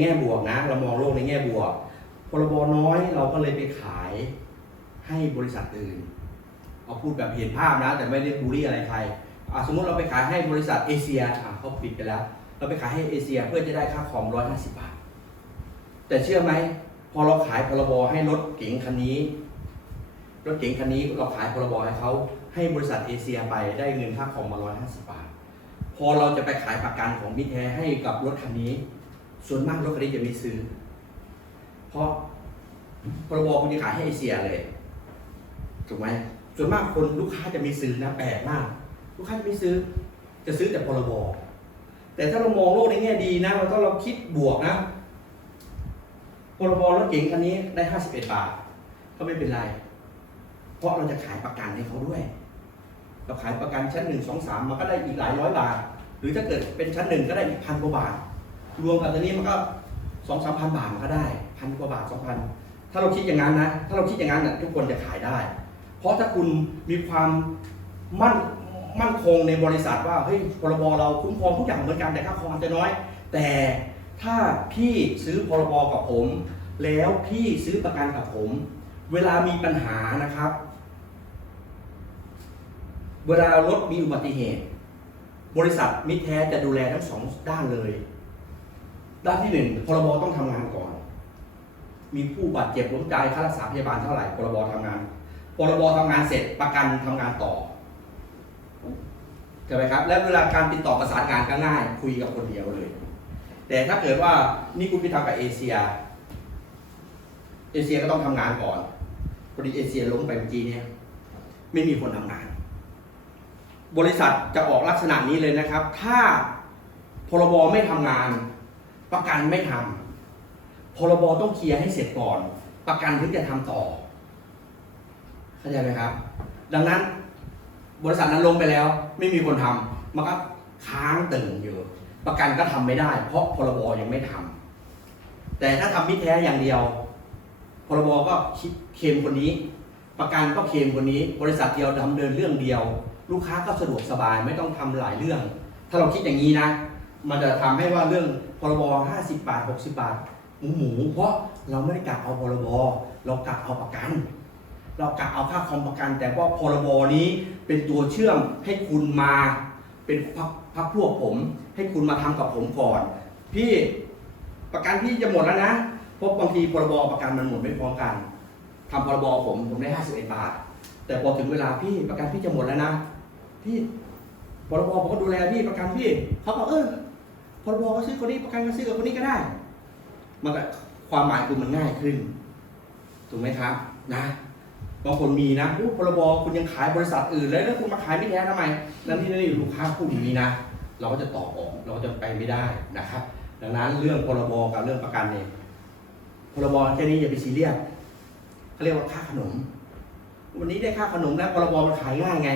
แง่บวกนะ เรามองโลกในแง่บวกพรบน้อยเราก็เลยไปขายให้บริษัทอื่น เอาพูดแบบเห็นภาพนะ แต่ไม่ได้บูลลี่อะไรใครสมมติเราไปขายให้บริษัทเอเชียเขาปิดไปแล้ว เราไปขายให้เอเชียเพื่อจะได้ค่าคอมร้อยห้าสิบบาท แต่เชื่อไหมพอเราขายพรบให้รถเก๋งคันนี้ รถเก๋งคันนี้เราขายพรบให้เขาให้บริษัทเอเชียไปได้เงินค่าคอมมาร้อยห้าสิบบาท พอเราจะไปขายประกันของมิแท้ให้กับรถคันนี้ ส่วนมากรถคันนี้จะไม่ซื้อ เพราะพรบคุณจะขายให้เอเชียเลยถูกไหมส่วนมากคนลูกค้าจะไม่ซื้อนะแปลกมาก ลูกค้าจะไม่ซื้อ จะซื้อแต่พรบแต่ถ้าเรามองโลกในแง่ดีนะเราต้องเราคิดบวกนะพรบรถเก๋งคันนี้ได้ห้าสิบเอ็ดบาท ก็ไม่เป็นไร เพราะเราจะขายประกันให้เขาด้วย เราขายประกันชั้นหนึ่งสองสามมันก็ได้อีกหลายร้อยบาท หรือถ้าเกิดเป็นชั้นหนึ่งก็ได้อีกพันกว่าบาท รวมกันตอนนี้มันก็สองสามพันบาทมันก็ได้พันกว่าบาทสองพันถ้าเราคิดอย่างนั้นนะ ถ้าเราคิดอย่างนั้นนะทุกคนจะขายได้ เพราะถ้าคุณมีความมั่นมั่นคงในบริษัทว่าเฮ้ยพรบเราคุ้มครองทุกอย่างเหมือนกันแต่ค่าครองอาจจะน้อย แต่ถ้าพี่ซื้อพรบกับผม แล้วพี่ซื้อประกันกับผม เวลามีปัญหานะครับ เวลารถมีอุบัติเหตุ บริษัทมิตรแท้จะดูแลทั้งสองด้านเลย ด้านที่หนึ่งพรบต้องทำงานก่อน มีผู้บาดเจ็บล้มใจค่ารักษาพยาบาลเท่าไหร่พรบทำงานพรบทำงานเสร็จประกันทำงานต่อใช่ไหมครับ และเวลาการติดต่อประสานงานก็ง่ายคุยกับคนเดียวเลย แต่ถ้าเกิดว่านี่คุณไปทำกับเอเชีย เอเชียก็ต้องทำงานก่อนพอดีเอเชียล้มไปเมื่อกี้เนี่ยไม่มีคนทำงาน บริษัทจะออกลักษณะนี้เลยนะครับ ถ้าพรบไม่ทำงาน ประกันไม่ทำพรบต้องเคลียร์ให้เสร็จก่อน ประกันถึงจะทำต่อ เข้าใจไหมครับ ดังนั้นบริษัทนั้นลงไปแล้ว ไม่มีคนทำมันก็ค้างตึงอยู่ ประกันก็ทำไม่ได้ เพราะพรบยังไม่ทำแต่ถ้าทำมิตรแท้อย่างเดียว พรบก็เคลมคนนี้ ประกันก็เคลมคนนี้ บริษัทเดียวดำเนินเรื่องเดียว ลูกค้าก็สะดวกสบายไม่ต้องทำหลายเรื่อง ถ้าเราคิดอย่างนี้นะ มันจะทำให้ว่าเรื่องพรบ 50 บาท 60 บาท หมูหมูเพราะเราไม่ได้กะเอาพรบ เรากะเอาประกัน เรากะเอาค่าคอมประกัน แต่ว่าพรบนี้เป็นตัวเชื่อมให้คุณมาเป็นพักพักพวกผม ให้คุณมาทำกับผมก่อน พี่ประกันพี่จะหมดแล้วนะเพราะบางทีพรบประกันมันหมดไม่พร้อมกันทำพรบผมผมได้ 51 บาท แต่พอถึงเวลาพี่ประกันพี่จะหมดแล้วนะพี่พรบผมก็ดูแลพี่ประกันพี่เขาก็เออ รบก็ซื้อคนนี้ประกันก็ซื้อกับคนนี้ก็ได้ มันก็ความหมายคือมันง่ายขึ้น ถูกไหมครับ นะบางคนมีนะอู้พรบคุณยังขายบริษัทอื่นเลยแล้วคุณมาขายไม่แท้ทำไมนั่นที่นี่ลูกค้าพูดอย่างนี้นะ เราก็จะตอบออกเราก็จะไปไม่ได้นะครับ ดังนั้นเรื่องพรบกับเรื่องประกันเนี่ยพรบแค่นี้อย่าไปซีเรียสเขาเรียกว่าค่าขนม วันนี้ได้ค่าขนมแล้วพรบมันขายง่ายไง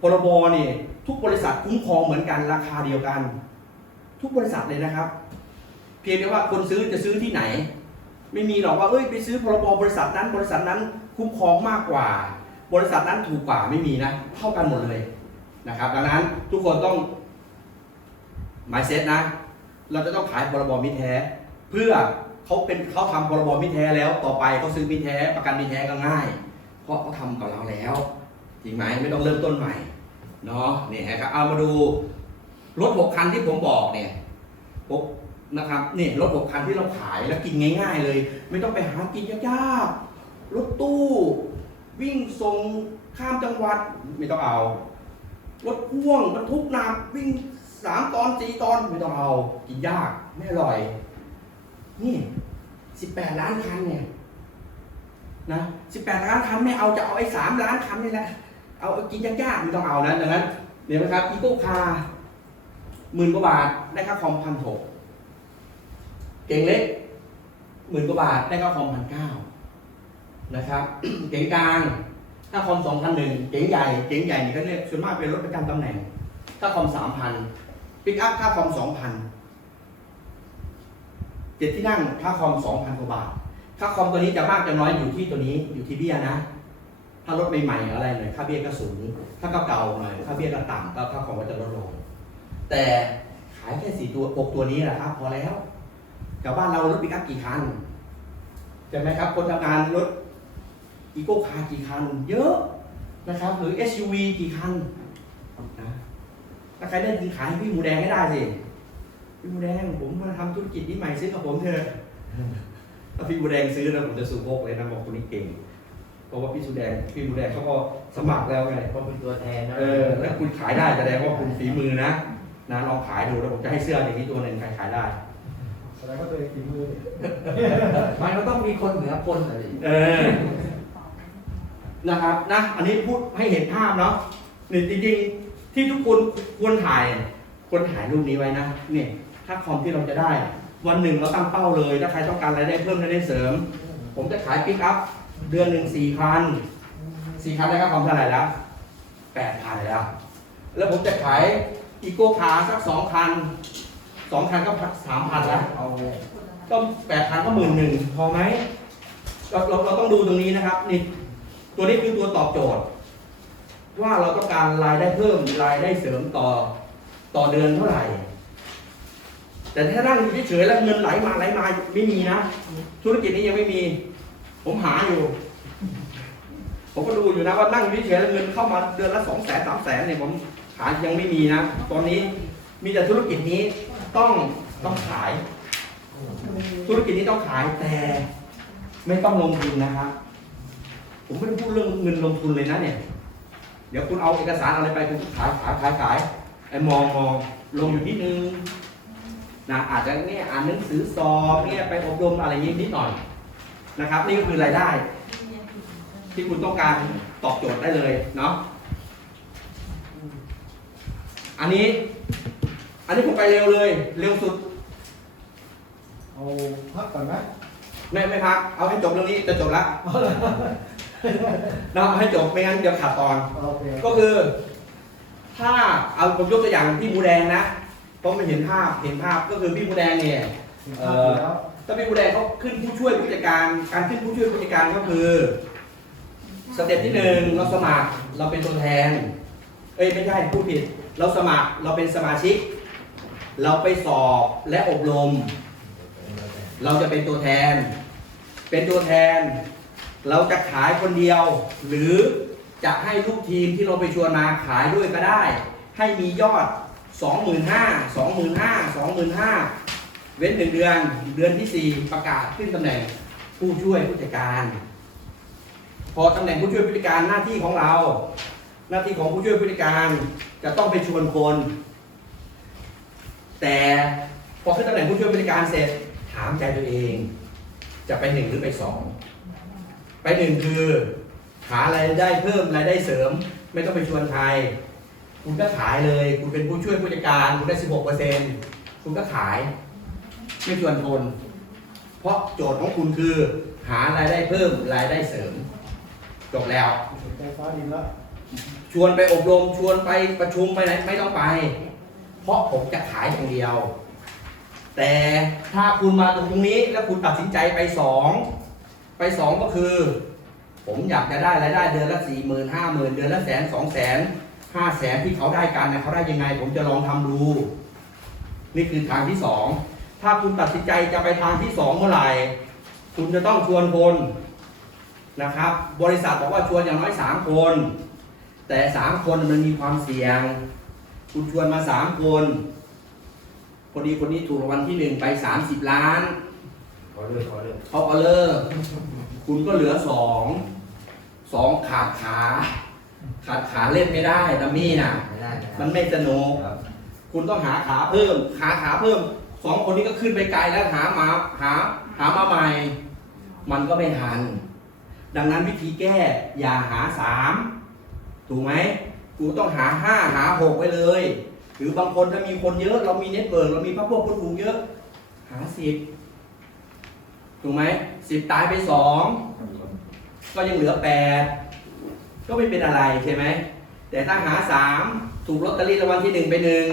พรบเนี่ยทุกบริษัทคุ้มครองเหมือนกันราคาเดียวกัน ทุกบริษัทเลยนะครับ เพียงแต่ว่าคนซื้อจะซื้อที่ไหน ไม่มีหรอกว่าเอ้ยไปซื้อพรบบริษัทนั้น บริษัทนั้นคุ้มครองมากกว่า บริษัทนั้นถูกกว่าไม่มีนะเท่ากันหมดเลยนะครับ ดังนั้นทุกคนต้องหมายเซตนะ เราจะต้องขายพรบมิแท้ เพื่อเขาเป็นเขาทำพรบมิแท้แล้วต่อไปเขาซื้อมิแท้ประกันมิแท้ก็ง่าย เพราะเขาทำกับเราแล้วจริงไหมไม่ต้องเริ่มต้นใหม่เนาะนี่ครับเอามาดู รถหกคันที่ผมบอกเนี่ยหกนะครับนี่รถหกคันที่เราขายแล้วกินง่าย ๆ เลย ไม่ต้องไปหากินยากๆรถตู้ วิ่งส่งข้ามจังหวัดไม่ต้องเอา รถพ่วงบรรทุกหนักวิ่งสามตอนสี่ตอนไม่ต้องเอากินยากไม่อร่อย นี่สิบแปดล้านคันเนี่ยนะสิบแปดล้านคันไม่เอาจะเอาไอ้สามล้านคันนี่แหละเอาเอากินยากๆไม่ต้องเอานะดังนั้นเดี๋ยวนะครับอีโก้คาร์ หมื่นกว่าบาทได้ค่าคอมพันหกเก่งเล็กหมื่นกว่าบาทได้ค่าคอมพันเก้านะครับเก๋งกลางค่าคอมสองพันหนึ่งเก๋งใหญ่เก๋งใหญ่นี่ก็เรียกส่วนมากเป็นรถประจำตำแหน่งค่าคอมสามพันปิกอัพค่าคอมสองพันเจ็ดที่นั่งค่าคอมสองพันกว่าบาท ค่าคอมตัวนี้จะมากจะน้อยอยู่ที่ตัวนี้อยู่ที่เบี้ยนะ ถ้ารถใหม่ๆอะไรหน่อยค่าเบี้ยก็สูง ถ้าเก่าๆหน่อยค่าเบี้ยก็ต่ำก็ค่าคอมก็จะลดลง แต่ขายแค่สี่ตัวหกตัวนี้แหละครับพอแล้วแถวบ้านเรารถปิกอัพกี่คันใช่ไหมครับ คนทำงานรถอีโก้คาร์กี่คัน เยอะนะครับ หรือ SUV กี่คันนะถ้าใครได้ดีขายให้พี่หมูแดงให้ได้สิพี่หมูแดงผมมาทำธุรกิจนี้ใหม่ซื้อกับผมเถอะถ้าพี่หมูแดงซื้อนะผมจะสูบโกเลยนะบอกคนนี้เก่งเพราะว่าพี่สุแดงพี่หมูแดงเขาก็สมัครแล้วไงก็เป็นตัวแทนนะเออแล้วคุณขายได้แสดงว่าคุณฝีมือนะ นะลองขายดูแล้วผมจะให้เสื้ออย่างนี้ตัวหนึ่งใครขายได้แสดงว่าตัวเองฝีมือมันก็ต้องมีคนเหนือคนอะไรเออนะครับนะอันนี้พูดให้เห็นภาพเนาะนี่จริงๆ ที่ทุกคนควรถ่ายควรถ่ายรูปนี้ไว้นะเนี่ยถ้าคอมที่เราจะได้ วันหนึ่งเราตั้งเป้าเลย ถ้าใครต้องการรายได้เพิ่มรายได้เสริม ผมจะขายปิกอัพเดือนหนึ่งสี่คันสี่คันได้ค่าคอมเท่าไหร่แล้วแปดพันแล้ว แล้วผมจะขาย อีโก้คาร์สักสองคันสองคันก็สามพันแล้วเอาเลยก็แปดพันก็หมื่นหนึ่งพอไหมเราเราเราต้องดูตรงนี้นะครับนี่ตัวนี้คือตัวตอบโจทย์ ว่าเราต้องการรายได้เพิ่มรายได้เสริมต่อต่อเดือนเท่าไหร่ แต่ถ้านั่งอยู่เฉยๆแล้วเงินไหลมาไหลมาไม่มีนะ ธุรกิจนี้ยังไม่มี ผมหาอยู่ ผมก็ดูอยู่นะว่านั่งอยู่เฉยๆแล้วเงินเข้ามาเดือนละสองแสนสามแสนเนี่ยผม หายังไม่มีนะ ตอนนี้มีแต่ธุรกิจนี้ต้องต้องขาย ธุรกิจนี้ต้องขายแต่ ไม่ต้องลงทุนนะครับผมไม่ได้พูดเรื่องเงินลงทุนเลยนะเนี่ย เดี๋ยวคุณเอาเอกสารอะไรไปคุณขายขายขายขายไอ้มองมองลงอยู่นิดนึงนะอาจจะเนี่ยอ่านหนังสือสอบเนี่ยไปอบรมอะไรยี้นิดหน่อยนะครับ นี่ก็คือรายได้ ที่คุณต้องการตอบโจทย์ได้เลยเนาะ อันนี้ อันนี้ผมไปเร็วเลย เร็วสุด เอาพักก่อนไหมไม่ไม่พัก เอาให้จบเรื่องนี้จะจบละเอาละเราเอาให้จบไม่งั้นเดี๋ยวขาดตอน โอเคก็คือ ถ้าเอาผมยกตัวอย่างพี่หมูแดงนะเพราะมันเห็นภาพเห็นภาพก็คือพี่หมูแดงเนี่ย เออ แล้วถ้าพี่หมูแดงเขาขึ้นผู้ช่วยผู้จัดการ การขึ้นผู้ช่วยผู้จัดการก็คือสเต็ปที่หนึ่งเราสมัครเราเป็นตัวแทน เอ้ยไม่ใช่พูดผิดเราสมัครเราเป็นสมาชิก เราไปสอบและอบรม เราจะเป็นตัวแทน เป็นตัวแทน เราจะขายคนเดียว หรือจะให้ลูกทีมที่เราไปชวนมาขายด้วยก็ได้ ให้มียอด 25,000 25,000 25,000 เว้นหนึ่งเดือนเดือนที่ 4 ประกาศขึ้นตำแหน่งผู้ช่วยผู้จัดการ พอตำแหน่งผู้ช่วยผู้จัดการหน้าที่ของเรา หน้าที่ของผู้ช่วยผู้จัดการจะต้องไปชวนคน แต่พอขึ้นตำแหน่งผู้ช่วยผู้จัดการเสร็จถามใจตัวเอง จะไปหนึ่งหรือไปสองไปหนึ่งคือ หารายได้เพิ่มรายได้เสริม ไม่ต้องไปชวนใครคุณก็ขายเลย คุณเป็นผู้ช่วยผู้จัดการคุณได้สิบหกเปอร์เซ็นคุณก็ขาย ไม่ชวนคน เพราะโจทย์ของคุณคือ หารายได้เพิ่มรายได้เสริม จบแล้วใจฟ้าดินแล้ว ชวนไปอบรมชวนไปประชุมไปไหนไม่ต้องไป เพราะผมจะขายอย่างเดียว แต่ถ้าคุณมาตรงนี้แล้วคุณตัดสินใจไปสองไปสองก็คือ ผมอยากจะได้รายได้เดือนละสี่หมื่นห้าหมื่นเดือนละแสนสองแสนห้าแสนที่เขาได้กันนะเขาได้ยังไง ผมจะลองทำดู นี่คือทางที่สองถ้าคุณตัดสินใจจะไปทางที่สองเมื่อไหร่คุณจะต้องชวนคนนะครับ บริษัทบอกว่าชวนอย่างน้อยสามคน แต่สามคนมันมีความเสี่ยง คุณชวนมาสามคนพอดีคนนี้ถูกรางวัลที่หนึ่งไปสามสิบล้านขอเลยขอเลยเขาเอาเลิกคุณก็เหลือสองสองขาดขา ขาดขาเล่นไม่ได้ดัมมี่น่ะ ไม่ได้นะคมัรับนไม่สนุกครับคุณต้องหาขาเพิ่มขาขาเพิ่มสองคนนี้ก็ขึ้นไปไกลแล้วหามาหาหามาใหม่ มันก็ไม่ทัน ดังนั้นวิธีแก้อย่าหาสาม ถูกไหมกูต้องหาห้าหาหกไว้เลย หรือบางคนถ้ามีคนเยอะ เรามีเน็ตเวิร์กเรามีพระพวกคนถูกเยอะ หาสิบถูกไหมสิบตายไปสองก็ยังเหลือแปดก็ไม่เป็นอะไรใช่ไหม แต่ถ้าหาสามถูกลอตเตอรี่รางวัลที่หนึ่งไปหนึ่ง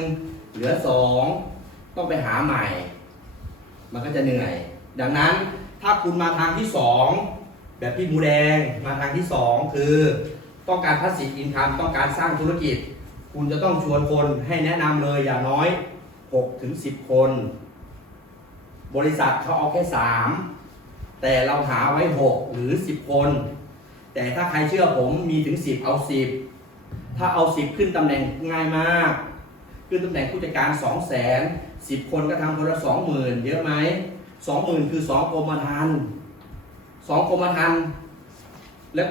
เหลือสองต้องไปหาใหม่ มันก็จะเหนื่อย ดังนั้นถ้าคุณมาทางที่สองแบบพี่หมูแดงมาทางที่สองคือ ต้องการพัส i ิ e อินคัมต้องการสร้างธุรกิจ คุณจะต้องชวนคนให้แนะนำเลยอย่างน้อย6ถึง10 คน บริษัทเขาเอาแค่สามแต่เราหาไว้หกหรือสิบคน แต่ถ้าใครเชื่อผมมีถึงสิบเอาสิบถ้าเอาสิบขึ้นตำแหน่งง่ายมาก ขึ้นตำแหน่งผู้จัดการสองแสนสิบคนก็ทำคนละสองหมื่นเยอะไหมสองหมื่นคือสองกรมธรรม์สองกรมธรรม์แล้ว